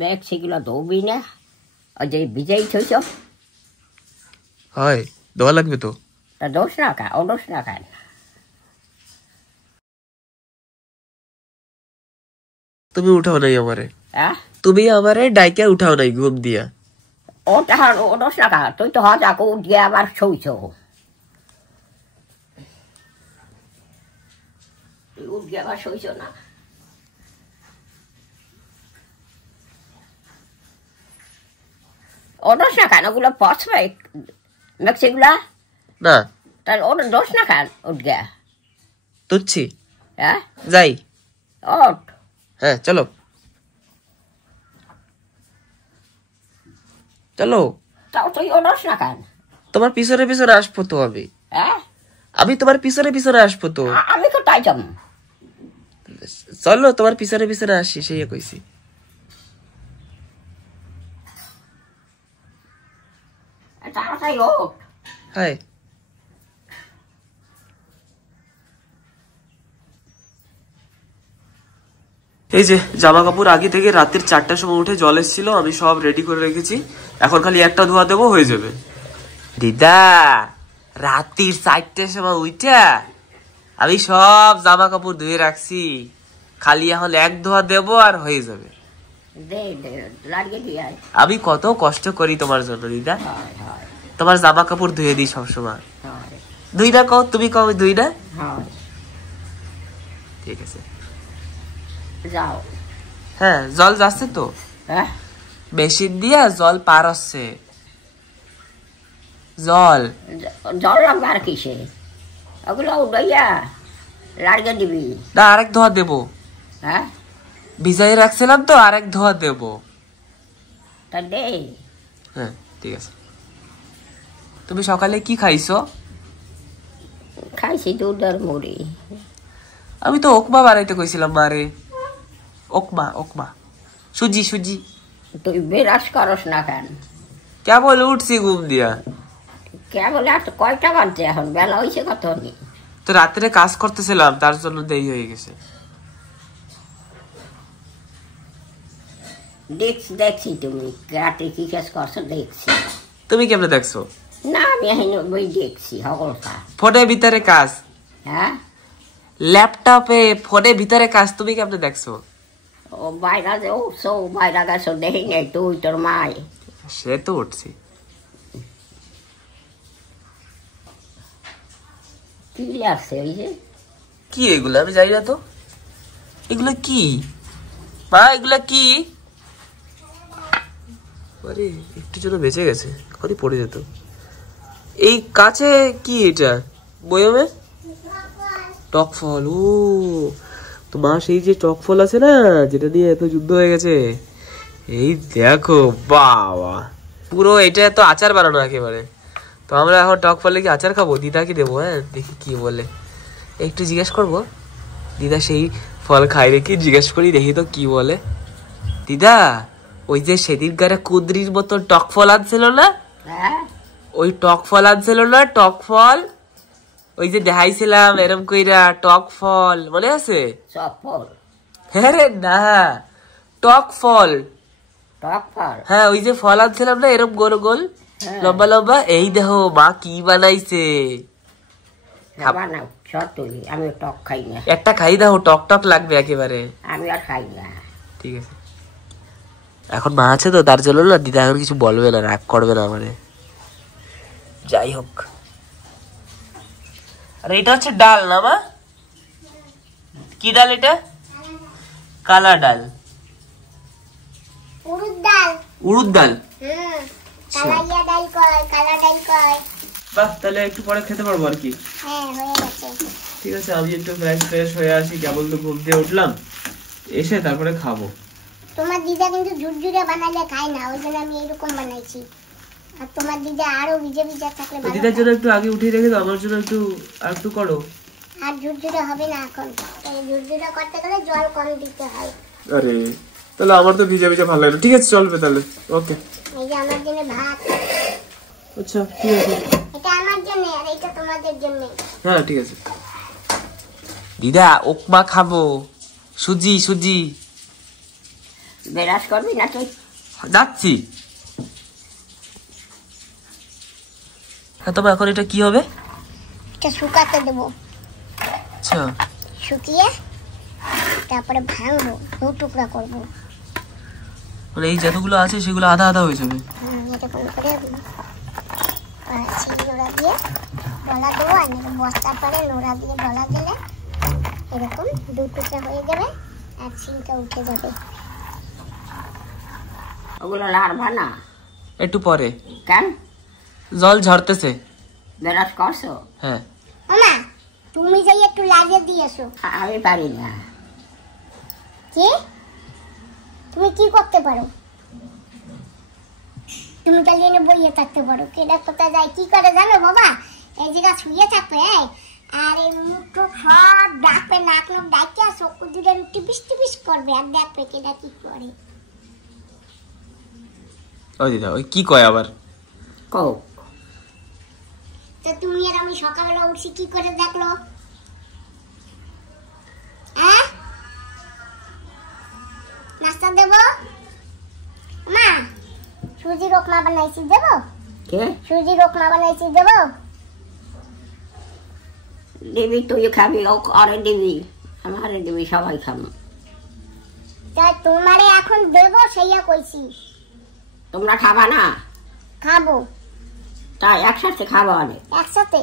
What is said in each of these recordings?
মেক্সিগুলো ধোবি না, ওই যে ভিজেই থইছ। হয় ধোয়া লাগবে তো। তা দোষ না খান, অদোষ না খান। তুমি উঠাও নাই আমারে, হ্যাঁ তুমি আমারে ডাইকে উঠাও নাই ঘুম দিয়া। ও তাহার অদোষ না খান, তুই তো হজাকে উঠিয়ে আবার শইছ। তুই উঠিয়ে আবার শইছ না। অদোষ না খান, ওগুলো পচবে মেক্সিগুলা না তাহলে ওর দোষ না খান উঠিয়ে। তুচ্ছি হ্যাঁ যাই। ওঠ। হ্যাঁ চলো চলো। তাও তুই অদোষ না খান। তোমার পিছনে পিছনে আসবো তো আমি। হ্যাঁ আমি তোমার পিছনে পিছনে আসবো তো। আমি তো তাই যাম। চলো তোমার পিছনে পিছনে আসি, সেই কইছি। তাড়াতাড়ি ওঠ। হাই এই যে জামা কাপড় আগে থেকে রাতের 4টার সময় উঠে জল এসেছিল, আমি সব রেডি করে রেখেছি। এখন খালি একটা ধোয়া দেবো, হয়ে যাবে। দিদা রাত্রির 4টার সময় উঠা আমি সব জামা কাপড় ধুয়ে রাখছি, খালি এখন এক ধোয়া দেবো আর হয়ে যাবে। আমি কত কষ্ট করি তোমার জন্য দিদা, তোমার জামা কাপড় ধুয়ে দিই সবসময়। দুই না কও, তুমি কও দুই না। ঠিক আছে যাও। হ্যাঁ জল যাচ্ছে তো, হ্যাঁ মেশিন দিয়া জল পার হচ্ছে। জল জল লাগবে আর কিসে, ওগুলো উড়াইয়া লাড়িয়ে দিবি। না আরেক ধোয়া দেবো। হ্যাঁ ভিজাই রাখছিলাম তো, আরেক ধোয়া দেবো। তা দে। হ্যাঁ ঠিক আছে। তুমি সকালে কি খাইছো? খাইছি দুধ আর মুড়ি। আমি তো ওকমা বানাইতে কইছিলাম মারে। ওকমা ওকমা সুজি সুজি। তুই বিরাস করস না কেন? কেবল উঠছি ঘুম দিয়া। কেবল আর কয়টা বাজছে এখন? বেলা হয়েছে কত? তো রাত্রে কাজ করতেছিলাম, তার জন্য দেরি হয়ে গেছে। দেখছি তুমি রাতে কি কাজ করছো দেখছি। তুমি কেমনে দেখছো? না আমি এখন বই দেখছি সকলটা। ফোনের ভিতরে কাজ। হ্যাঁ ল্যাপটপে ফোনের ভিতরে কাজ, তুমি কেমনে দেখছো? ও বাইরা যে উঠছো, বাইরা গেছো দেখি নাই তুই তোর মায়। সে তো উঠছি। কি লাগছে ওই যে? কি এগুলো আমি জানি না তো। এগুলো কি মা? এগুলা কি? আরে একটু জন্য বেঁচে গেছে, খড়ি পড়ে যেত। এই কাছে কি এটা বয়মে? টক ফল। ও তো মা সেই যে টক ফল আছে না, যেটা নিয়ে এত যুদ্ধ হয়ে গেছে, এই দেখো বাবা, পুরো এটা তো আচার বানানো একেবারে। তো আমরা এখন টক ফলে কি আচার খাবো, দিদাকে দেবো। হ্যাঁ দেখি কি বলে, একটু জিজ্ঞেস করবো। দিদা সেই ফল খাই রেখে জিজ্ঞেস করি, দেখি তো কি বলে। দিদা ওই যে সেদিন গারে কুদরির মতো টক ফল আনছিল না, ওই টক ফল আনছিল না, টক ফল ওই যে দেখাইছিলাম এরম কইরা, টক ফল মনে আছে? হ্যাঁ রে না, টক ফল। হ্যাঁ ওই যে ফল আনছিলাম না, এরম গোল গোল লম্বা লম্বা। এই দেখো মা কি বানাইছে। আমি টক খাই না। একটা খাই দাও, টক টক লাগবে একেবারে। আমি আর খাই না। ঠিক আছে, এখন মা আছে তো তার জন্য না দিদা এখন কিছু বলবে না, রাগ করবে না আমারে। যাই হোক, আর এটা হচ্ছে ডাল না মা? কি ডাল এটা? কালা ডাল, উড়দ ডাল। উড়দ ডাল। কালাইয়া ডাল কয়, কালা ডাল কয়। বাহ, তাহলে একটু পরে খেতে পারবো আর কি। হ্যাঁ হয়ে গেছে। ঠিক আছে, আমি একটু ফ্রেশ হয়ে আসি, কেবল তো ঘুম দিয়ে উঠলাম, এসে তারপরে খাবো। তোমার দিদা কিন্তু ঝুরঝুরে বানালে খায় না, ওই জন্য আমি এরকম বানাইছি। আর তোমার দিদা আরো ভিজে ভিজে থাকলে ভালো। দিদার জন্য একটু আগে উঠিয়ে রেখে দাও, আমার জন্য একটু আর একটু করো। আর ঝুরঝুরে হবে না এখন, এই ঝুরঝুরে করতে গেলে জল কম দিতে হয়। আরে তাহলে আমার তো ভিজে ভিজে ভালো লাগে। ঠিক আছে চলবে তাহলে, ওকে। এই যে আমার জন্য ভাত। আচ্ছা ঠিক আছে, এটা আমার জন্য আর এটা তোমাদের জন্য। হ্যাঁ ঠিক আছে। দিদা উপমা খাবো, সুজি সুজি। বেরাস করবি না তুই? যাচ্ছি। হ্যাঁ, তবে এখন এটা কি হবে? এটা শুকাতে দেবো। আচ্ছা, শুকিয়ে তারপরে ভাঙবো, দু টুকরা করবো। মানে এই যতগুলো আছে সেগুলো আধা আধা হয়ে যাবে। এরকম করে নোড়া দিয়ে ডলা দেবো, আর বস্তার পরে নোড়া দিয়ে ডলা দিলে এরকম দু টুকরা হয়ে যাবে আর ছিলটা উঠে যাবে। ওগুলো লাড়বা না একটু পরে। কেন? জল ঝরতেছে। বেরাস করছো? হ্যাঁ। মামা তুমি যাই একটু লাগিয়ে দিয়েছো। আমি পারি না। কি? তুমি কি করতে পারো? তুমি তাহলে এনে বইয়ে থাকতে পারো। কেডা কোথায় যায় কি করে জানো বাবা? এই জায়গা শুয়ে থাকবে আর এই মুখটুক সব ডাকবে, নাক লোক ডাকে চোখ দুটো টিপিস টিপিস করবে আর দেখবে কেডা কি করে। ওই দিদা ওই কি কয় আবার? কও। তো তুমি আর আমি সকালবেলা উঠছি কি করে দেখলো? হ্যাঁ, নাস্তা দেবো? মা সুজি রোকমা বানাইছি দেবো? কে? সুজি রোকমা বানাইছি দেবো? দিবি, তুই খাবি, ও আরে দিবি, আমারে দিবি, সবাই খাবো। তাই তোমারে এখন দেবো সেইয়া কইছি। তোমরা খাবা না? খাবো। তাই একসাথে খাবো? অনেক একসাথে?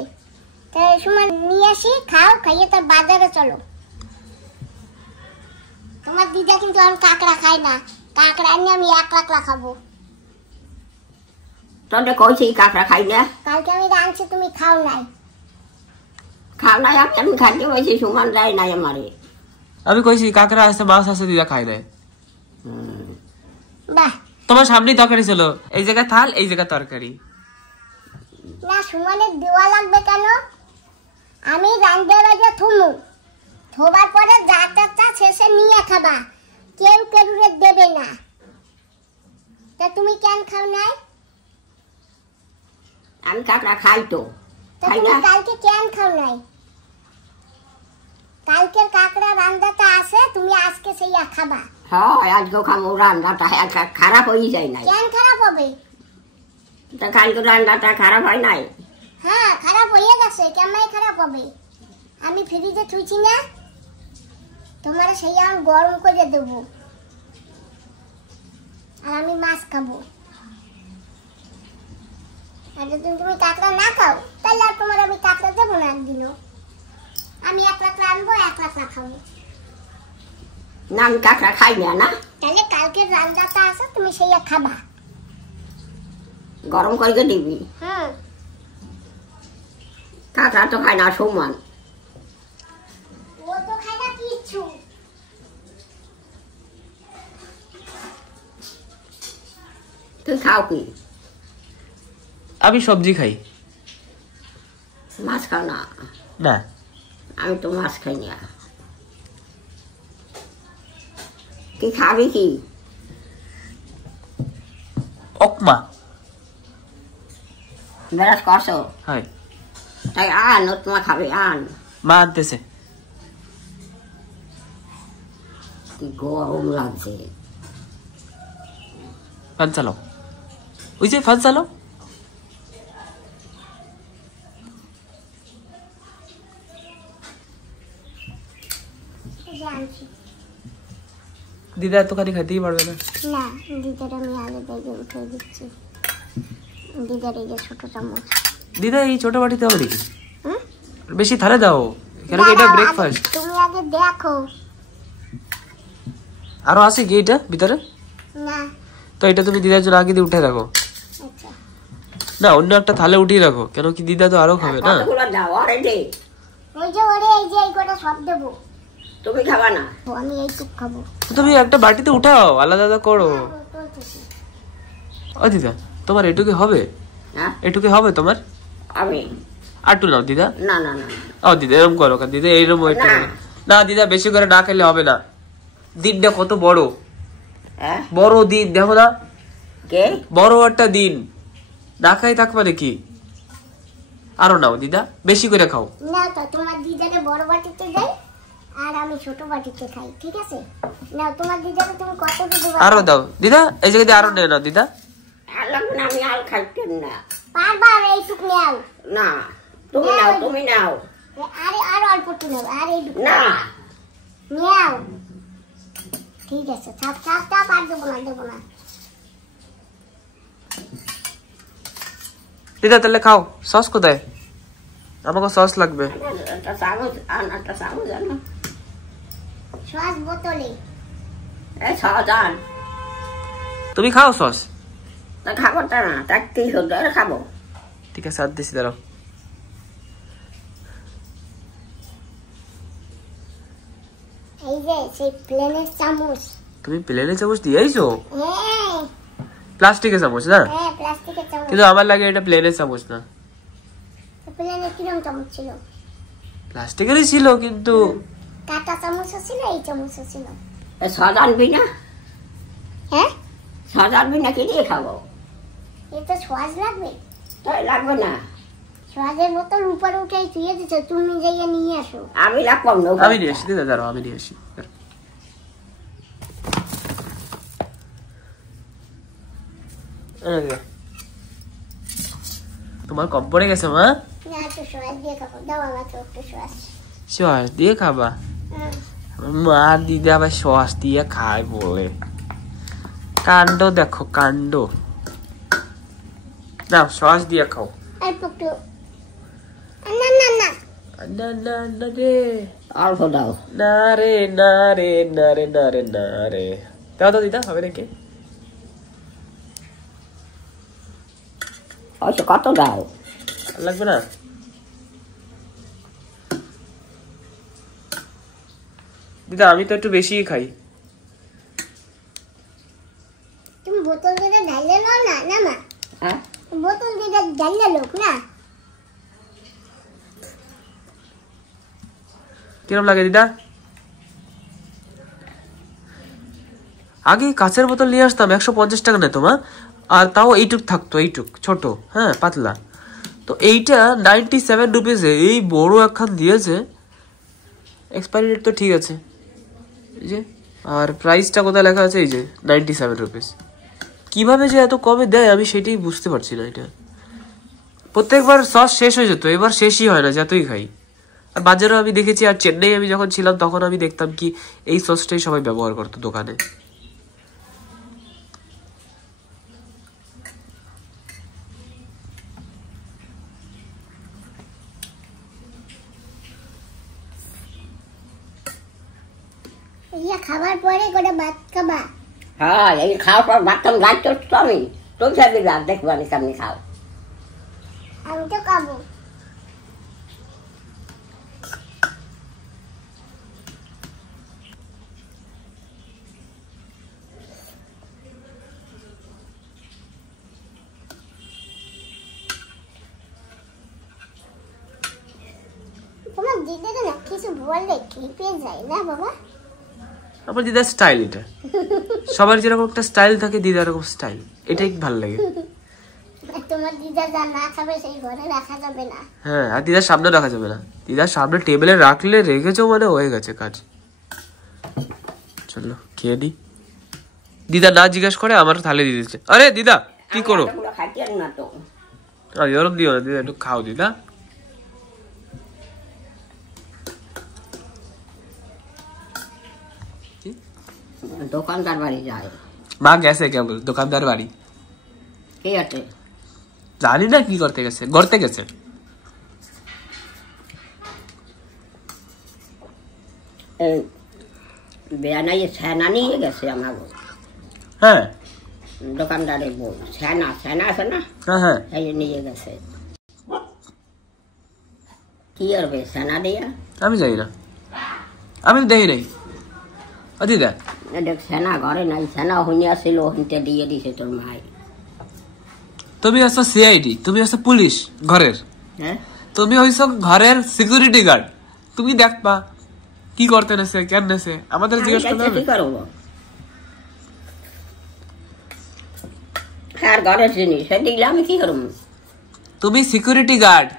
তাই সময় নিয়ে আসি, খাও, খাইয়ে তার বাজারে চলো। তোমার দিদা কিন্তু এখন কাঁকড়া খায় না, কাঁকড়া নিয়ে আমি একলা খাবো। তোদের কইছি কাঁকড়া খাই না? কালকে আমি রাঁধছি, তুমি খাও নাই। খাও নাই? আমি খাইতে বলছি, সুমান দেয় নাই আমারে। আমি কইছি কাকড়া আছে, মাছ আছে, দিদা খাই নাই। বাহ, তোমার সামনেই তরকারি ছিল, এই জায়গায় থাল, এই জায়গায় তরকারি। না সুমানের দেওয়া লাগবে কেন? আমি রাঁধতে বাজে থুমু, থোবার পরে যা চা শেষে নিয়ে খাবা, কেউ কেউরে দেবে না। তা তুমি কেন খাও নাই? আমি কাঁকড়া খাই তো, তা খাই তুমি না? কালকে কেন খাও নাই? কালকের কাঁকড়া রান্নাটা আছে, তুমি আজকে সেইয়া খাবা। হয়, আজকেও খাবো। রান্নাটা খারাপ হয়ে যায় নাই? কেন খারাপ হবে? তা কালকে রান্নাটা খারাপ হয় নাই? হ্যাঁ, খারাপ হয়ে গেছে, কেমন খারাপ হবে? আমি ফ্রিজে থুইছি না, তোমার সেইয়া আমি গরম করে দেবো, আর আমি মাছ খাবো। আর যদি তুমি কাঁকড়া না খাও তাহলে আর তোমার আমি কাঁকড়া দেবো না একদিনও। আমি এক লাখ রানবো, এক লাখ খাবো। না, আমি কাঁকড়া খাই না। না, তাহলে কালকের রান্নাটা আছে, তুমি সেইয়া খাবা। গরম করে দিবি। কাঁকড়া তো খাই না সুমান। ও তো খায় না কিচ্ছু। তুই খাও কি? আমি সবজি খাই। মাছ খাও না? না, আমি তো মাছ খাই না। কি খাবি কি? অকমা। বেরাস করছো? হয়। তাই আন, ও তোমার খাবে, আন। মা আনতেছে। কি গরম লাগছে। ফ্যান চালাও, ওই যে ফ্যান চালাও। দিদা এতখানি খাইতেই পারবে না। না, দিদার আমি আগে দেখে উঠে দিচ্ছি। দিদার এই যে ছোট চামচ। দিদা এই ছোট বাটিতে হবে নাকি? হুম? বেশি থালে দাও, কেন কি এটা দাঁড়াও, ব্রেকফাস্ট। তুমি আগে দেখো। আরো আছে কি এটা ভিতরে? না। তো এটা তুমি দিদার জন্য আগে দিয়ে উঠে রাখো। আচ্ছা, না, অন্য একটা থালে উঠিয়ে রাখো, কেন কি দিদা তো আরো খাবে না। কতগুলো দাও, আরে দে। ওই যে ওরে এই যে এই কটা সব দেবো। তুমি খাবা না? ও, আমি এইটুক খাবো। তো তুমি একটা বাটিতে উঠাও, আলাদা আলাদা করো। ও দিদা, তোমার এটুকু হবে? হ্যাঁ, এটুকু হবে তোমার? আমি আটটু নাও দিদা। না না না। ও দিদা এরকম করো কেন দিদা, এইরকম একটু না। না দিদা, বেশি করে না খেলে হবে না। দিনটা কত বড়, হ্যাঁ? বড় দিন দেখো না, কে? বড় একটা দিন। না খাই থাকবে নাকি? আরো নাও দিদা, বেশি করে খাও। না তো তোমার দিদারে বড় বাটিতে দেয় আর আমি ছোট বাটিতে খাই, ঠিক আছে? নাও তোমার দিদাকে তুমি কতটুকু দেবা? আরো দাও দিদা, এই জায়গা দিয়ে আরো নে না দিদা। আর লাগবে না, আমি আর খাইতেন না। বারবার এইটুকু নাও। না তুমি নাও, তুমি নাও। আরে আর অল্পটু নাও, আর এইটুকু না নাও। ঠিক আছে, থাক থাক থাক, আর দেবো না, দেবো না। দিদা তাহলে খাও। সস কোথায়? আমাকে সস লাগবে। একটা চামচ আন, একটা চামচ আনো। সস বোতলে। এই সস আন। তুমি খাও সস। তা খাবো তা না, তা কি হতো খাবো। ঠিক আছে, আর দিছি দাঁড়াও। এই যে সেই প্লেনের চামচ। তুমি প্লেনের চামচ দিয়েছো? হ্যাঁ প্লাস্টিকের চামচ না? হ্যাঁ, প্লাস্টিকের চামচ। কিন্তু আমার লাগে এটা প্লেনের চামচ না। প্লেনের কিরম চামচ ছিল? প্লাস্টিকেরই ছিল, কিন্তু কাটা চামচও ছিল, এই চামচও ছিল। সস আনবি না? হ্যাঁ, সস আনবি না, কি দিয়ে খাবো? এই তো সস লাগবে। তাই লাগবে না। সসের বোতল উপরে উঠে শুয়ে দিচ্ছে, তুমি যাইয়ে নিয়ে আসো। আমি লাগবো না। আমি নিয়ে আসি দিদা, দাঁড়াও আমি নিয়ে আসি। তোমার কম পড়ে গেছে মা? না, একটু সস দিয়ে খাবো, দাও আমাকে একটু সস। সস দিয়ে খাবা? মা দিদা আবার সস দিয়ে খায় বলে, কাণ্ড দেখো কাণ্ড। না সস দিয়ে খাও। অল্প একটু। না না না, না না না রে, অল্প দাও। না রে না রে না রে না রে না রে। দাও তো দিদা, হবে নাকি? আচ্ছা কত দাও? লাগবে না? দিদা আমি তো একটু বেশিই খাই। তুমি বোতল দিয়ে ঢাললে নাও না, না মা, হ্যাঁ বোতল দিয়ে ঢাললে লোক না। কিরম লাগে দিদা? আগে কাঁচের বোতল নিয়ে আসতাম, 150 টাকা নেতো মা, আর তাও এইটুক থাকতো, এইটুক ছোট, হ্যাঁ পাতলা। তো এইটা 97 রুপিসে এই বড় একখান দিয়েছে। এক্সপায়ারি ডেট তো ঠিক আছে, এই যে, আর প্রাইসটা কোথায় লেখা আছে, এই যে 97 রুপিস। কিভাবে যে এত কমে দেয় আমি সেটাই বুঝতে পারছি না। এটা প্রত্যেকবার সস শেষ হয়ে যেত, এবার শেষই হয় না যতই খাই। আর বাজারেও আমি দেখেছি, আর চেন্নাই আমি যখন ছিলাম তখন আমি দেখতাম কি এই সসটাই সবাই ব্যবহার করতো দোকানে। ইয়া খাবার পরে করে ভাত খাবা? হ্যাঁ, এই খাওয়ার পর ভাত খাম, গাছ চড়ছো আমি। তুই খাবি রাত, দেখবো আমি সামনে খাও। আমি তো খাবো। তোমার দিদাকে না কিছু বললে খেপে যায় না বাবা? আমার দিদার স্টাইল এটা। সবার যেরকম একটা স্টাইল থাকে, দিদার এরকম স্টাইল, এটাই ভালো লাগে। তোমার দিদা যা না খাবে সেই ঘরে রাখা যাবে না। হ্যাঁ, আর দিদার সামনে রাখা যাবে না। দিদার সামনে টেবিলে রাখলে রেখেছো মানে হয়ে গেছে কাজ। চলো খেয়ে দি। দিদা না জিজ্ঞেস করে আমার থালে দিয়ে দিচ্ছে। আরে দিদা কি করো? খাইতে না তো। এরকম দিও না দিদা, একটু খাও দিদা। দোকানদার বাড়ি যায়। মা গেছে কেবল দোকানদার বাড়ি। কে আছে? জানি না কি করতে গেছে, গড়তে গেছে। বেয়ানাই সেনা নিয়ে গেছে আমার। হ্যাঁ দোকানদারের বউ সেনা, সেনা আছে না, হ্যাঁ হ্যাঁ এই নিয়ে গেছে। কি করবে সেনা দিয়া? আমি জানি না, আমি তো দেখি নাই। দিদা দেখ সেনা ঘরে নাই, সেনা হইনি আসছিল, হইতে দিয়ে দিছে তোর মাই। তুমি আছো সিআইডি, তুমি আছো পুলিশ ঘরের, হ্যাঁ তুমি হইছো ঘরের সিকিউরিটি গার্ড। তুমি দেখবা কি করতে নেছে, কেন নেছে, আমাদের জিজ্ঞেস করতে হবে। কি করবো? আর ঘরের জিনিস দিলে আমি কি করবো? তুমি সিকিউরিটি গার্ড।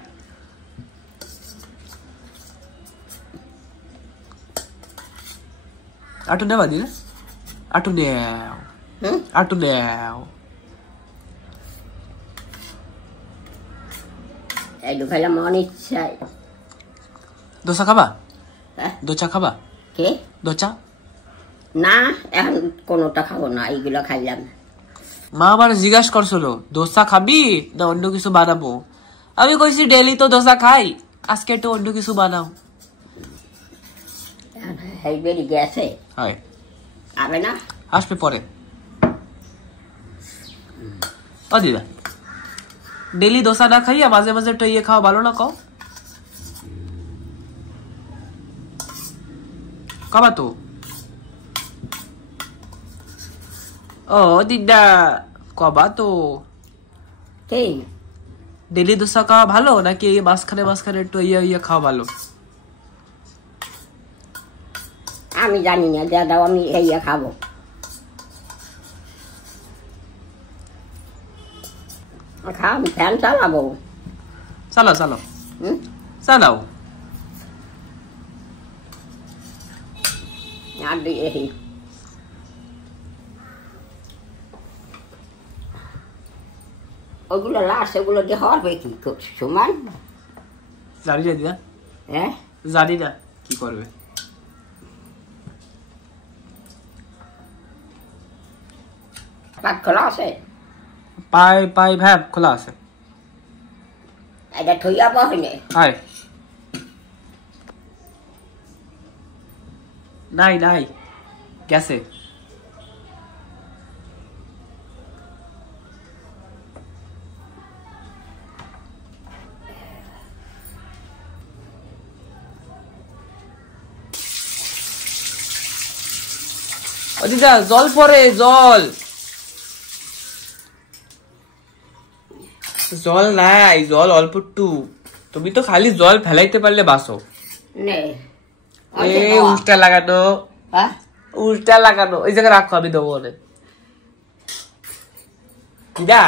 আটু নেবা দিদা, আটু নেও, আটু নেও। একটু খাইলে মন ইচ্ছায়। দোসা খাবা? হ্যাঁ? দোচা খাবা? কে? দোচা না, এখন কোনোটা খাবো না, এইগুলো খাইলাম। মা আবার জিজ্ঞাসা করছিল দোসা খাবি না অন্য কিছু বানাবো। আমি কইছি ডেলি তো দোসা খাই, আজকে একটু অন্য কিছু বানাও। হেইবেরি গেছে, হয় আবে না? আসবে পরে। ও দিদা, ডেলি দোসা না খাইয়া মাঝে মাঝে একটু ইয়ে খাওয়া ভালো না? কও খাবা তো? ও দিদা কবা তো? কি ডেলি দোসা খাওয়া ভালো নাকি মাঝখানে মাঝখানে একটু ইয়ে ইয়ে খাওয়া ভালো? আমি জানি না, যা দাও আমি এইয়া খাবো। খাও, আমি ফ্যান চালাবো। চালাও চালাও হুম? চালাও। আর দিয়ে ওগুলো লাশ, ওগুলো দিয়ে হবে কি সমান? জানি না দিদা, হ্যাঁ, জানি না কি করবে। পাক খোলা আছে? পাই পাই ভ্যাপ খোলা আছে। এটা থইয়া বহিনে হাই নাই নাই গেছে। ও দিদা জল পরে, জল জল নাই, জল অল্প একটু। তুমি তো খালি জল ফেলাইতে পারলে বাসো। নে উষ্টা লাগানো, হ্যাঁ, উষ্টা লাগানো ওই জায়গায় রাখো, আমি দেবো অনেক। দিদা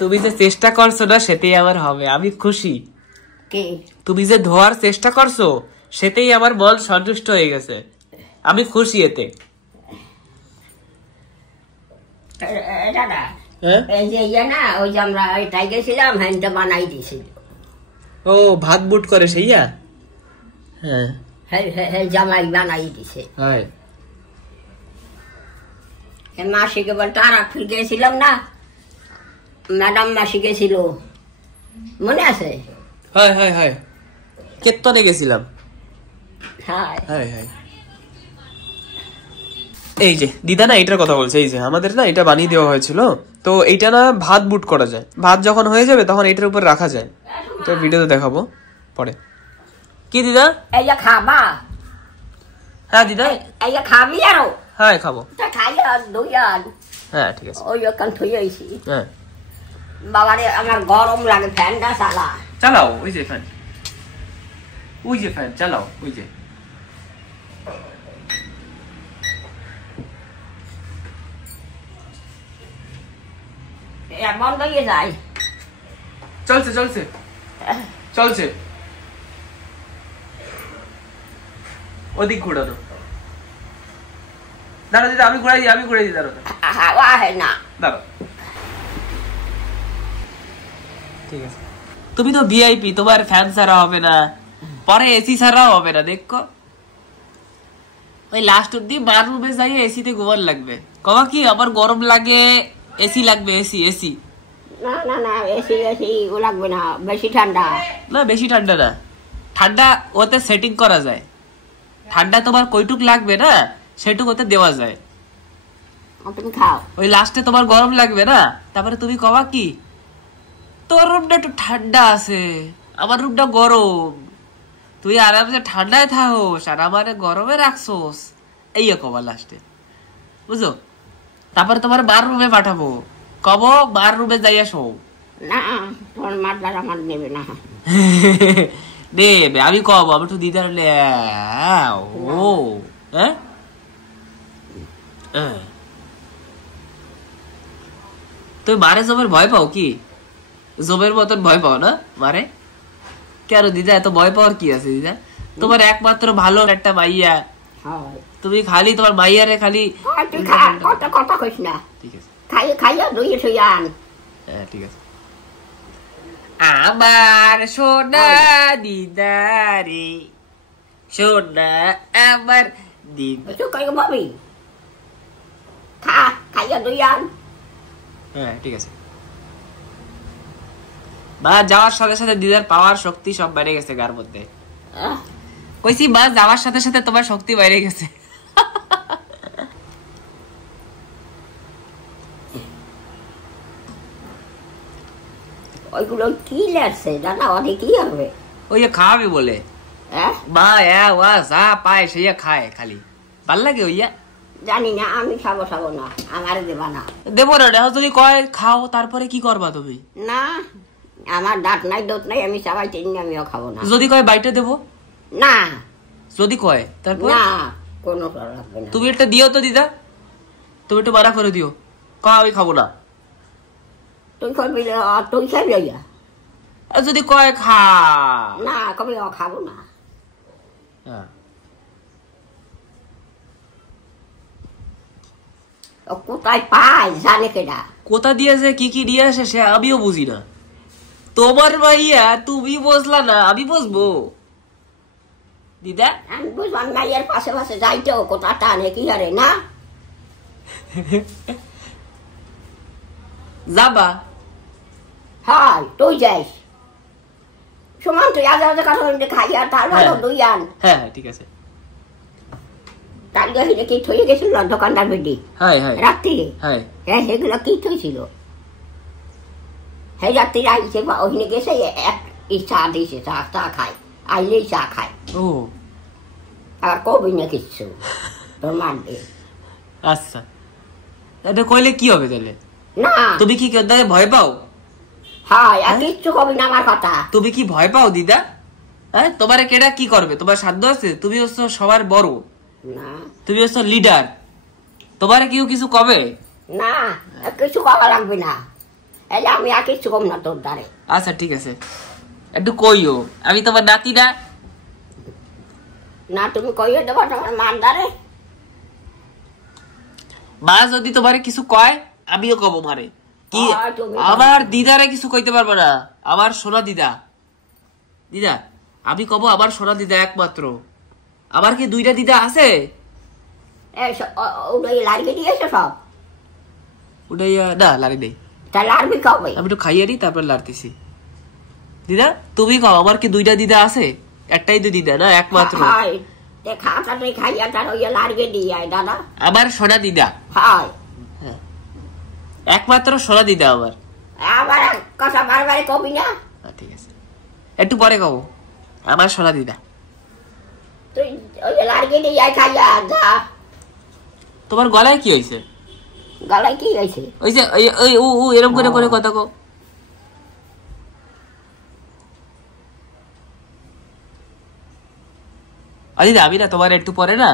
তুমি যে চেষ্টা করছো না সেটাই আমার হবে, আমি খুশি। কি তুমি যে ধোয়ার চেষ্টা করছো সেটাই আমার মন সন্তুষ্ট হয়ে গেছে, আমি খুশি এতে। দাদা এই যে ইয়ে না, ওই যে আমরা এটাই গেছিলাম, হ্যান্ডটা বানাই দিয়েছিল। ও ভাত বুট করে সেইয়া? হ্যাঁ জামাই বানাই দিছে। হয় মাসিকে বল তারা ফির গেছিলাম না, ম্যাডাম মাসি গেছিল, মনে আছে? হয় হয় হয় কেতনে গেছিলাম। হ্যাঁ হয় হয় এই যে দিদা না এটার কথা বলছে, এই যে আমাদের না এটা বানিয়ে দেওয়া হয়েছিল, তো এইটা না ভাত বুট করা যায়, ভাত যখন হয়ে যাবে তখন এটার উপর রাখা যায়। তো ভিডিওতে দেখাবো পরে। কি দিদা? এই যে খাবা? হ্যাঁ দিদা, এই যে খাবি আরো? হ্যাঁ খাবো। খাইলে দুই আর হ্যাঁ ঠিক আছে। ওই ওখান থুয়ে আইছি। হ্যাঁ বাবারে আমার গরম লাগে, ফ্যানটা চালা। চালাও, ওই যে ফ্যান, ওই যে ফ্যান চালাও, ওই যে। বন্ধ হয়ে যায়। চলছে চলছে চলছে, ওদিক ঘোরানো। দাঁড়া দিদা, আমি ঘুরাই দিই, আমি ঘুরাই দিই, দাঁড়া হাওয়া है না। দাঁড়া, ঠিক আছে। তুমি তো ভিআইপি, তোমার ফ্যান ছাড়া হবে না, পরে এসি ছাড়াও হবে না। দেখো ওই লাস্ট অব্দি বার রুমে যাই এসিতে ঘুমার লাগবে। কবা কি আমার গরম লাগে, এসি লাগবে, এসি এসি। না না না, এসি এসি ও লাগবে না, বেশি ঠান্ডা না, বেশি ঠান্ডা না, ঠান্ডা ওতে সেটিং করা যায়। ঠান্ডা তোমার কইটুক লাগবে না সেটুক ওতে দেওয়া যায়। তুমি খাও। ওই লাস্টে তোমার গরম লাগবে না, তারপরে তুমি কবা কি তোর রুমটা একটু ঠান্ডা আছে, আমার রুমটা গরম, তুই আরামসে ঠান্ডায় থাকোস আর আমার গরমে রাখছোস, এই কবা লাস্টে, বুঝো? তারপরে তোমার বার রুমে পাঠাবো, কব বার রুমে যাইয়া শো। না, তোমার মারদার আমার নেবে না। দেবে, আমি কব, আমি একটু দিদার ও হ্যাঁ। তুমি মারে জমের ভয় পাও কি? জমের মতন ভয় পাও না মারে? কেন দিদা, এত ভয় পাওয়ার কি আছে দিদা? তোমার একমাত্র ভালো একটা মাইয়া, তুমি খালি তোমার মাইয়ারে খালি তুই খা, কথা কথা কইস না। ঠিক আছে খাইয়া ধুয়ে থুয়ে আন। হ্যাঁ ঠিক আছে। আমার সোনা দিদারে, সোনা আমার দিদা। তুই কই ভাবি খাইয়া ধুয়ে আন। হ্যাঁ ঠিক আছে। মা যাওয়ার সাথে সাথে দিদার পাওয়ার শক্তি সব বেড়ে গেছে গার মধ্যে। কইছি মা যাওয়ার সাথে সাথে তোমার শক্তি বেড়ে গেছে। ওইগুলো কি লাগছে জানা? অনেক কি হবে? ওই যে খাওয়াবে বলে মা, যা পায় সে খায়, খালি ভাল লাগে ওইয়া। জানি না, আমি খাবো না, আমার দেবা না। দেবো না, যদি কয় খাও তারপরে কি করবা তুমি? না, আমার দাঁত নাই দোত নাই, আমি সবাই চিনি, আমিও খাবো না। যদি কয় বাইটে দেবো? না। যদি কয় তারপর না, কোনো লাগবে না। তুমি একটা দিও তো দিদা, তুমি একটু বাড়া করে দিও, কয় আমি খাবো না। তুই করবি, তুই খাবি? যদি কয় খা, না কবি খাবো না। কোথায় পাই জানে কেডা? কোথা দিয়েছে কি কি দিয়ে আসে সে আমিও বুঝি না। তোমার ভাইয়া তুমি বুঝলা না, আমি বুঝবো দিদা? আমি বুঝলাম মাইয়ের পাশে পাশে যাইতো, কোথা টানে কি হারে না যাবা? হয় তুই যাইস সমান, তুই আজ আজ কথা খাইয়া তার ভালো দুই আন। হ্যাঁ ঠিক আছে। তার গেলে কি থয়ে গেছিল দোকানদার বেডি? রাত্রি হ্যাঁ, সেগুলো কি থইছিল? সেই রাত্রি আইসে বা ওখানে গেছে, এক চা দিয়েছে, চা খায়, আইলেই চা খায়। ও আর কবি না কিচ্ছু, তোর মানবে। আচ্ছা, এটা কইলে কি হবে তাহলে? না তুমি কি ভয় পাও? হয়, আর কিচ্ছু কবি না আমার কথা। তুমি কি ভয় পাও দিদা? হ্যাঁ, তোমার কেডা কি করবে? তোমার সাধ্য আছে? তুমি হচ্ছে সবার বড়, না তুমি হচ্ছে লিডার, তোমার কেউ কিছু কবে না? কিছু কবা লাগবে না, এই আমি আর কিছু কম না তোর দ্বারে। আচ্ছা ঠিক আছে, একটু কইও, আমি তোমার নাতি না? না তুমি কইও দেবা তোমার মান দ্বারে। মা যদি তোমারে কিছু কয় আমিও কব মারে কি? আমার দিদারে কিছু কইতে পারবো না, আমার সোনা দিদা। দিদা আমি কব আমার সোনা দিদা একমাত্র। আমার কি দুইটা দিদা আছে? লাড়ি দিয়েছো সব? উঠাইয়া না, লাড়ি নেই। তা লাড়বি কবে? আমি একটু খাইয়ে নি, তারপর লাড়তেছি। দিদা তুমি কও, আমার কি দুইটা দিদা আছে? একটাই তো দিদা না, একমাত্র। খাইয়া তার ওই লাড়ি দিয়ে দাদা, আমার সোনা দিদা। হয় একমাত্র সোনা দিদা আমার। আবার কথা বারবার কবি না। ঠিক আছে, একটু পরে কব আমার সোনা দিদা। তুই ওই লাড়ি দিয়ে খাইয়া যা। তোমার গলায় কি হয়েছে? গলায় কি হয়েছে? ওই যে এরকম করে করে কথা কও। দিদা আমি না তোমার একটু পরে না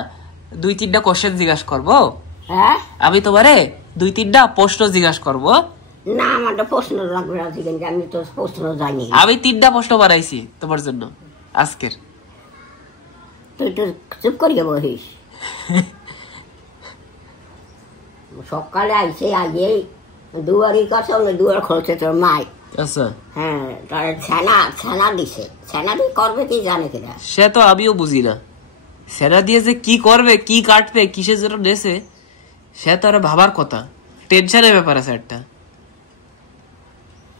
2-3টা কোশ্চেন জিজ্ঞাসা করবো। হ্যাঁ, আমি তোমারে 2-3টা প্রশ্ন জিজ্ঞাসা করবো। না আমার তো প্রশ্ন লাগবে না, আমি তো প্রশ্ন জানি। আমি 3টা প্রশ্ন বানাইছি তোমার জন্য আজকের। তুই তো চুপ করিয়ে বসিস। সকালে আইসে আগে দুয়ারি কাছে দুয়ার খুলছে তোর মাই। আচ্ছা হ্যাঁ, তার ছানা দিছে, ছানা দিয়ে করবে কি জানে কিনা? সে তো আমিও বুঝি না, সেনা দিয়ে যে কি করবে, কি কাটবে, কিসের জন্য নেছে, সে তো আর ভাবার কথা। টেনশনের ব্যাপার আছে একটা।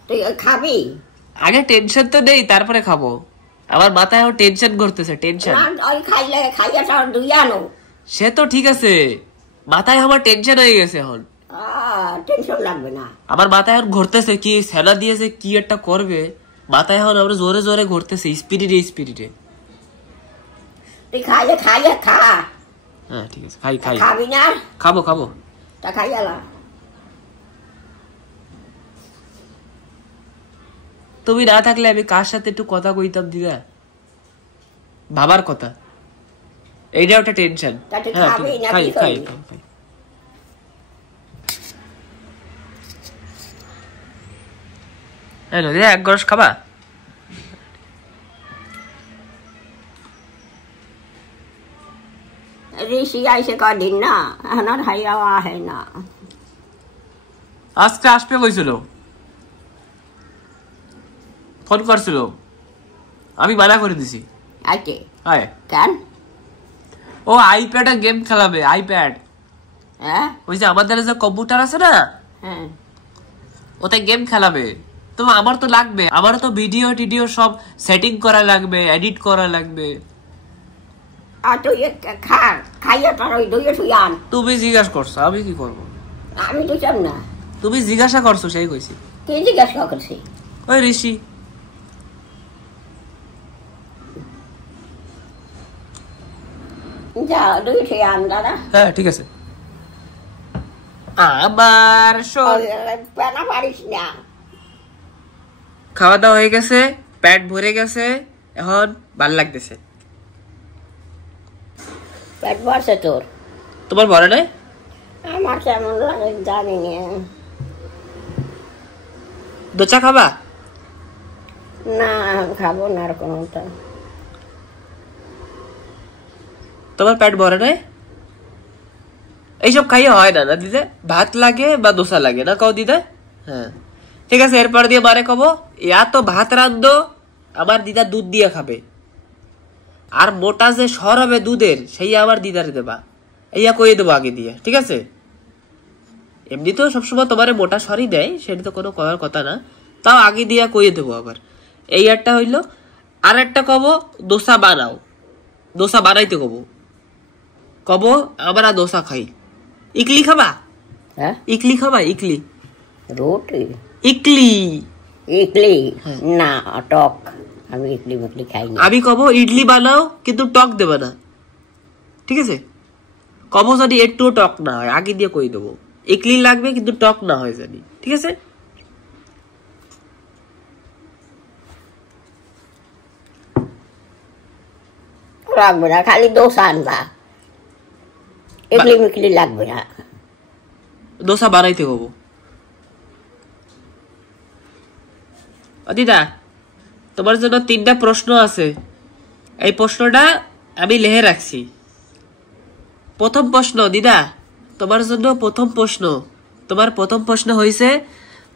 তুই খাবি? আগে টেনশন তো নেই, তারপরে খাবো। আমার মাথায় টেনশন করতেছে, টেনশন। খাইয়া তার দুই আনো। সে তো ঠিক আছে, মাথায় আমার টেনশন হয়ে গেছে এখন। টেনশন লাগবে না, আমার মাথায় এখন ঘুরতেছে কি সেনা দিয়ে যে কি একটা করবে, মাথায় এখন আমরা জোরে জোরে ঘুরতেছে, স্পিরিটে স্পিরিটে। তুই খাইয়া খা। হ্যাঁ ঠিক আছে, খাই খাই। খাবি না? খাবো খাবো। তা খাইয়ালা। তুমি না থাকলে আমি কার সাথে একটু কথা কইতাম দিদা, ভাবার কথা। এইটা একটা টেনশন। হ্যাঁ খাই খাই খাই। হ্যালো দিদা, এক গ্লাস খাবা? ঋষি ঋষি আইসে কদিন না, এখন আর হাইয়াও আহে না। আজকে আসবে কইছিল, ফোন করছিল, আমি মানা করে দিছি। আইতে আয় কেন? ও আইপ্যাডে গেম খেলাবে, আইপ্যাড। হ্যাঁ ওই যে আমাদের যে কম্পিউটার আছে না, হ্যাঁ ওতে গেম খেলাবে। তো আমার তো লাগবে, আমারও তো ভিডিও টিডিও সব সেটিং করা লাগবে, এডিট করা লাগবে। আর তুই খাইয়ে তার ওই দইয়ে শুয়ে আন। তুমি জিজ্ঞাসা করছো, আমি কি করবো? আমি তো চাম না। তুমি জিজ্ঞাসা করছো, সেই কইছি। তুই জিজ্ঞাসা করছি। ওই ঋষি যা দই শুয়ে আন দাদা। হ্যাঁ ঠিক আছে। আমার পেনা পারিস না। খাওয়া দাওয়া হয়ে গেছে, পেট ভরে গেছে, এখন ভাল লাগতেছে। পেট ভরছে তোর? তোমার ভরে নাই? আমার কেমন লাগে জানি না। দোচা খাবা? না খাবো না আর কোনটা। তোমার পেট ভরে নাই? এইসব খাইয়ে হয় না না দিদা, ভাত লাগে বা দোসা লাগে না কও দিদা? হ্যাঁ ঠিক আছে, এরপর দিয়ে মারে কব ইয়া তো ভাত রান্ধো, আমার দিদা দুধ দিয়ে খাবে, আর মোটা যে সর হবে দুধের সেই আমার দিদারে দেবা, ইয়া কইয়ে দেবো আগে দিয়ে, ঠিক আছে? এমনি তো সবসময় তোমার মোটা সরই দেয়, সেটা তো কোনো করার কথা না, তাও আগে দিয়া কইয়ে দেবো আবার। এই একটা হইল। আর একটা কব দোসা বানাও, দোসা বানাইতে কব, কব আমরা দোসা খাই। ইকলি খাবা? হ্যাঁ ইকলি খাবা? ইকলি রুটি? ইকলি ইডলি না, টক। আমি ইডলি মিডলি খাই না। আমি কব ইডলি বানাও কিন্তু টক দেবে না, ঠিক আছে? কব যদি একটু টক না হয় আগে দিয়ে কই দেবো, ইকলি লাগবে কিন্তু টক না হয় জানি, ঠিক আছে? লাগবে না, খালি দোসা আনবা, ইডলি মিডলি লাগবে না। দোসা বানাইতে হবো। দিদা তোমার জন্য 3টা প্রশ্ন আছে, এই প্রশ্নটা আমি লিখে রাখছি। প্রথম প্রশ্ন দিদা তোমার জন্য, প্রথম প্রশ্ন, তোমার প্রথম প্রশ্ন হইছে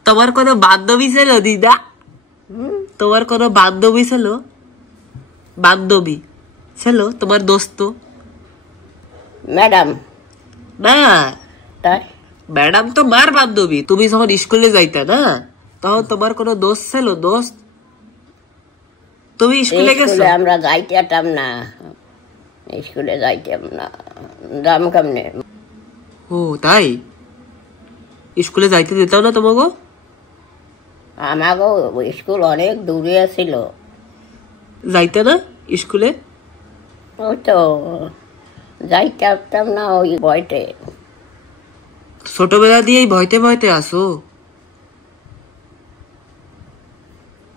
তোমার কোনো বান্ধবী ছিল দিদা? তোমার কোনো বান্ধবী ছিল? বান্ধবী ছিল তোমার দোস্ত? ম্যাডাম না, তাই ম্যাডাম তো মার বান্ধবী। তুমি যখন স্কুলে যাইতা না তখন তোমার কোনো দোস্ত ছিল? দোস্ত তুমি স্কুলে গেছো? আমরা যাইতাম না, স্কুলে যাইতাম না, দাম কেমনে? ও তাই, স্কুলে যাইতে দিতাও না তোমাকে? আমাগো স্কুল অনেক দূরে ছিল, যাইতে না স্কুলে? ওই তো যাইতাম না ওই বয়টে। ছোটবেলা দিয়েই ভয়তে ভয়তে আসো?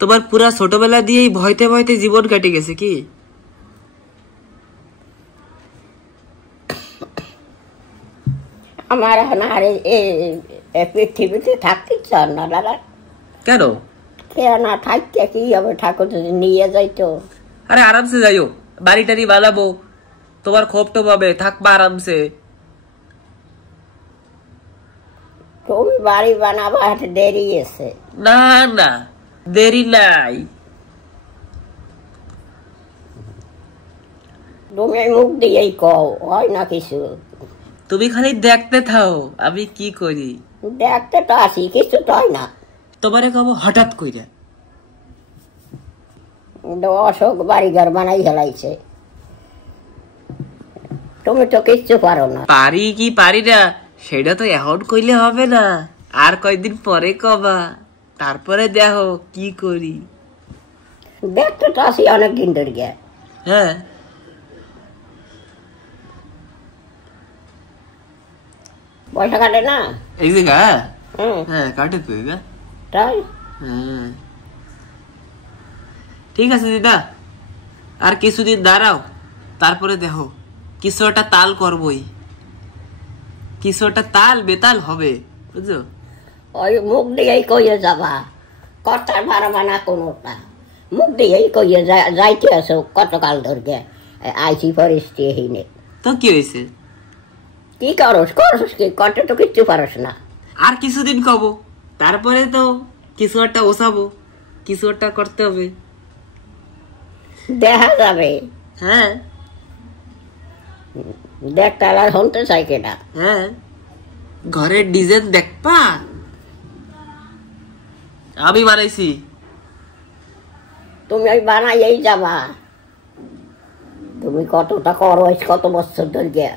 তোমার পুরা ছোটবেলা দিয়েই ভয়তে ভয়তে জীবন কেটে গেছে কি? আমার এখন আর পৃথিবীতে থাকতে চান না দাদা। কেন? কেন থাকতে কি হবে, ঠাকুর যদি নিয়ে যাইতো। আরে আরামসে যাইও, বাড়ি টাড়ি বানাবো, তোমার ক্ষোভ তো পাবে, থাকবা আরামসে। তুমি বাড়ি বানাবা, হাতে দেরি আছে। না না দেরি নাই, তুমি মুখ দিয়েই কও, হয় না কিছু। তুমি খালি দেখতে থাও আমি কি করি। দেখতে তো আসি, কিছু তো হয় না। তোমারে কব হঠাৎ কইরা অশোক বাড়িঘর বানাই হেলাইছে, তুমি তো কিচ্ছু পারো না। পারি কি পারি না সেটা তো এখন কইলে হবে না, আর কয়দিন পরে কবা, তারপরে দেখো কি করি। দেখতে তো আসি অনেকদিন ধরে গিয়ে। হ্যাঁ পয়সা কাটে না এই জায়গা? হুম হ্যাঁ কাটে তো দিদা। তাই হ্যাঁ ঠিক আছে দিদা, আর কিছুদিন দাঁড়াও, তারপরে দেখো কিছু একটা তাল করবই, কিছু একটা তাল বেতাল হবে, বুঝছো? ওই মুখ দিয়েই কইয়ে যাবা, কথার মারবা না কোনোটা, মুখ দিয়েই কইয়ে যাইতে আছো কতকাল ধরে আইসি পরিস্থিতি হিনে। তো কি হয়েছে? কি করস কি করতে তো কিচ্ছু পারস না। আর কিছুদিন কব, তারপরে তো কিছু একটা ওসাবো, কিছু একটা করতে হবে। দেখা যাবে। হ্যাঁ দেখ তাহলে শুনতে চাই কেনা। হ্যাঁ ঘরের ডিজাইন দেখবা আমি বানাইছি। তুমি ওই বানাইয়েই যাবা। তুমি কতটা করো কত বছর ধরে।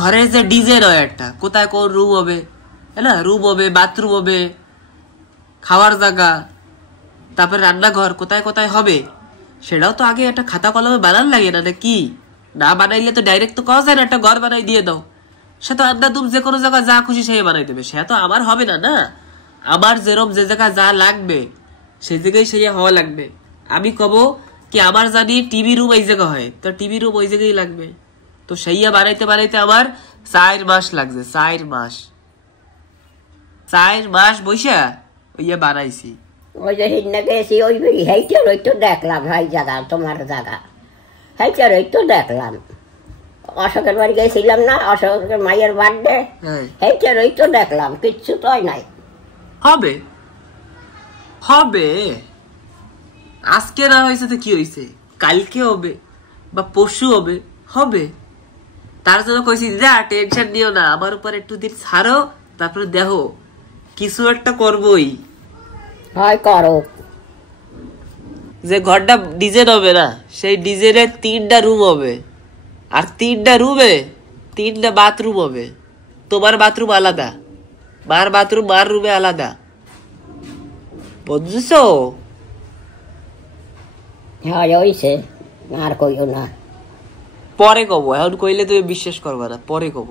ঘরের যে ডিজাইন হয় একটা, কোথায় কোন রুম হবে, না রুম হবে, বাথরুম হবে, খাওয়ার জায়গা, তারপরে রান্নাঘর কোথায় কোথায় হবে, সেটাও তো আগে একটা খাতা কলমে বানান লাগে না কি? না বানাইলে তো ডাইরেক্ট তো কওয়া যায় না একটা ঘর বানাই দিয়ে দাও। সে তো আন্না তুমি যে কোনো জায়গায় যা খুশি সে বানাই দেবে, সে তো আমার হবে না। না আমার যেরকম যে জায়গায় যা লাগবে সেই জায়গায় সেই হওয়া লাগবে। আমি কব কি আমার জানি টিভি রুম এই জায়গা হয়, তো টিভি রুম ওই জায়গায় লাগবে। তো সেইয়া বানাইতে বানাইতে আমার 4 মাস লাগছে। 4 মাস বৈশা ওইয়া বানাইছি। ওই যে হিন্না গেছি ওই হেইটার ওই তো দেখলাম, হাই জায়গা তোমার জায়গা হেইটার ওই তো দেখলাম। অশোকের বাড়ি গেছিলাম না, অশোকের মায়ের বার্থডে, হেইটার ওই তো দেখলাম, কিচ্ছু তো নাই। হবে হবে আজকে না হয়েছে তো কি হয়েছে, কালকে হবে বা পরশু হবে, হবে। তার জন্য কইছি দিদা টেনশন নিও না, আমার উপর একটু দিন ছাড়ো, তারপরে দেখো কিছু একটা করবই। হয় করো। যে ঘরটা ডিজাইন হবে না, সেই ডিজাইনে 3টা রুম হবে, আর 3টা রুমে 3টা বাথরুম হবে। তোমার বাথরুম আলাদা, মার বাথরুম মার রুমে আলাদা, বুঝছো? হয় হইছে, আর কইও না। পরে কব, এখন কইলে তুমি বিশ্বাস করবে না, পরে কব।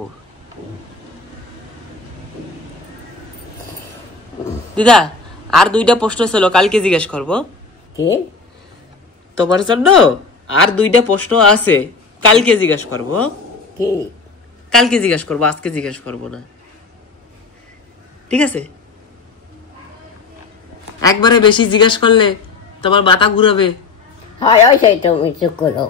দিদা আর 2টা প্রশ্ন ছিল, কালকে জিজ্ঞেস করবো। কি? তোমার জন্য আর 2টা প্রশ্ন আছে, কালকে জিজ্ঞেস করবো। কি? কালকে জিজ্ঞেস করবো, আজকে জিজ্ঞেস করবো না, ঠিক আছে? একবারে বেশি জিজ্ঞেস করলে তোমার মাথা ঘুরাবে। হয় হইছে, তুমি চুপ করো।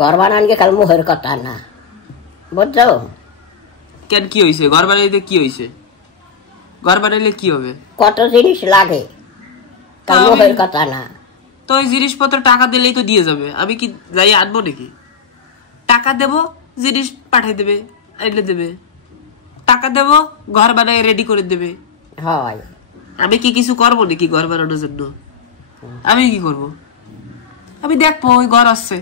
ঘর বানানকে কাল মুখের কথা না, বুঝছো? কেন কি হয়েছে? ঘর বানাইতে কি হয়েছে? ঘর বানাইলে কি হবে? কত জিনিস লাগে, কাল মুখের কথা না। তো ওই জিনিসপত্র টাকা দিলেই তো দিয়ে যাবে, আমি কি যাই আনবো নাকি? টাকা দেবো, জিনিস পাঠাই দেবে, এনে দেবে। টাকা দেবো, ঘর বানাই রেডি করে দেবে। হয় আমি কি কিছু করবো নাকি ঘর বানানোর জন্য? আমি কি করব? আমি দেখবো ওই ঘর আসছে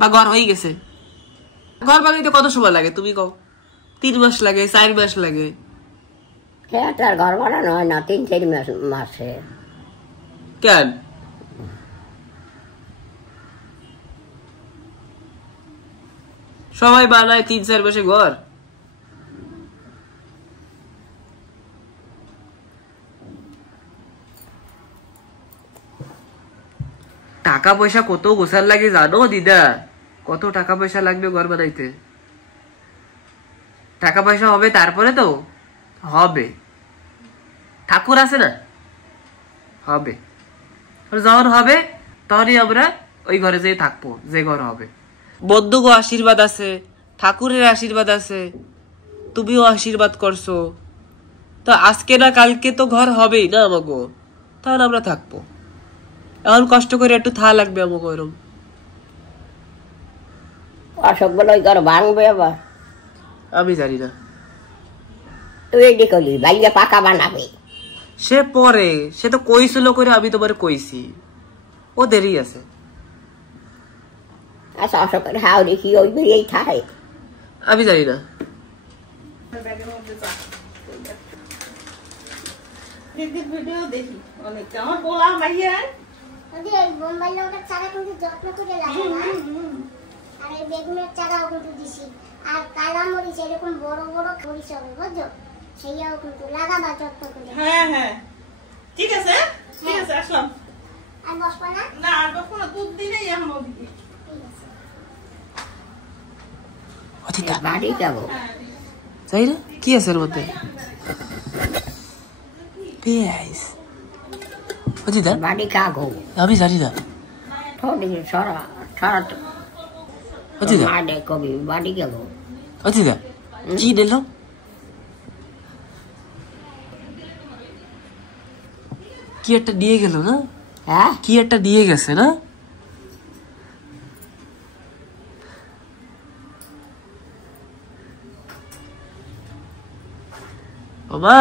বা ঘর হয়ে গেছে। ঘর বানাইতে কত সময় লাগে তুমি কও? 3 মাস লাগে, 4 মাস লাগে। আর ঘর বানানো হয় না 3-4 মাসে। কেন? সবাই বানায় 3-4 মাসে ঘর। টাকা পয়সা কত গোছার লাগে জানো দিদা? কত টাকা পয়সা লাগবে ঘর বানাইতে? টাকা পয়সা হবে তারপরে তো হবে। ঠাকুর আছে না, হবে। যখন হবে তখনই আমরা ওই ঘরে যেয়ে থাকবো, যে ঘর হবে। বন্ধুগো আশীর্বাদ আছে, ঠাকুরের আশীর্বাদ আছে, তুমিও আশীর্বাদ করছো, তো আজকে না কালকে তো ঘর হবেই না আমাগো, তখন আমরা থাকবো। এখন কষ্ট করে একটু থা লাগবে আমাকে ওরম। অশোক বলে ওই ঘর ভাঙবে আবার? আমি জানি না। তুই এটি করলি ভাইয়া পাকা বানাবে। সে পরে, সে তো কইছিল করে, আমি তোমার কইছি, ও দেরি আছে। আচ্ছা অশোকের হাওড়ি কি ওই বেরিয়েই থাকে? আমি জানি না। ভিডিও দেখি অনেক, আমার বলা ভাইয়া বোম্বাই লঙ্কার চারা কিন্তু যত্ন করে লাগে না, আর এই বেগুনের চারাও কিন্তু দিছি, আর কালা মরিচ এরকম বড় বড় মরিচ হবে বুঝছো, সেইয়াও কিন্তু লাগাবা যত্ন করে। হ্যাঁ হ্যাঁ ঠিক আছে, ঠিক আছে আসলাম। আর বসবো না? না আর বসবো না, দুধ দিলেই এখন ওদিকে। ঠিক আছে। বাড়ি যাবো। তাই না? কি আছে এর মধ্যে? পেঁয়াজ অজিদা বাড়ি কাগো আমি জানি না থোড়ি সারা সারা অজিদা মাডে কবি বাড়ি গেল অজিদা কি দিল কি একটা দিয়ে গেল না হ্যাঁ কি একটা দিয়ে গেছে না ওমা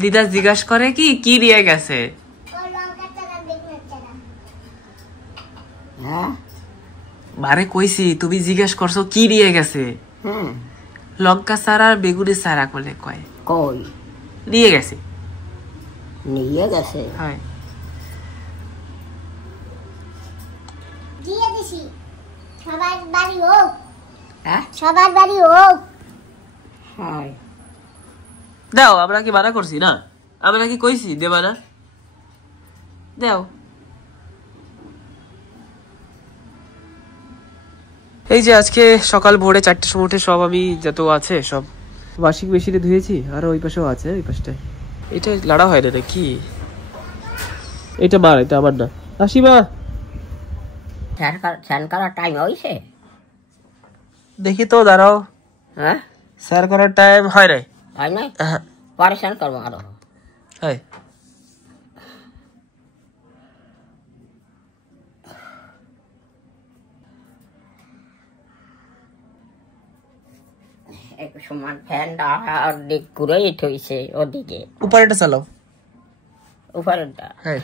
দিদা জিজ্ঞাসা করে কি কি দিয়ে গেছে হ্যাঁ বারে কইছি তুমি জিজ্ঞাসা করছো কি দিয়ে গেছে লঙ্কা সারা আর বেগুনের সারা বলে কয় কই দিয়ে গেছে নিয়ে গেছে হয় দিয়ে দিছি সবার বাড়ি হোক হ্যাঁ সবার বাড়ি হোক হয় দাও আমরা কি মানা করছি না আমরা কি কইছি দেবা না দাও এই যে আজকে সকাল ভোরে 4টের সময় উঠে সব আমি যত আছে সব ওয়াশিং মেশিনে ধুয়েছি আর ওই পাশেও আছে ওই পাশটায় এটা লাড়া হয় না নাকি এটা মার এটা আমার না আসিমা স্নান করার টাইম হয়েছে দেখি তো দাঁড়াও হ্যাঁ স্যার করার টাইম হয় নাই হয় নাই পরে স্নান করবো আরো হয় এক সমান ফ্যানটা অর্ধেক ঘুরেই থইছে ওদিকে উপরেটা চালাও উপরেরটা হ্যাঁ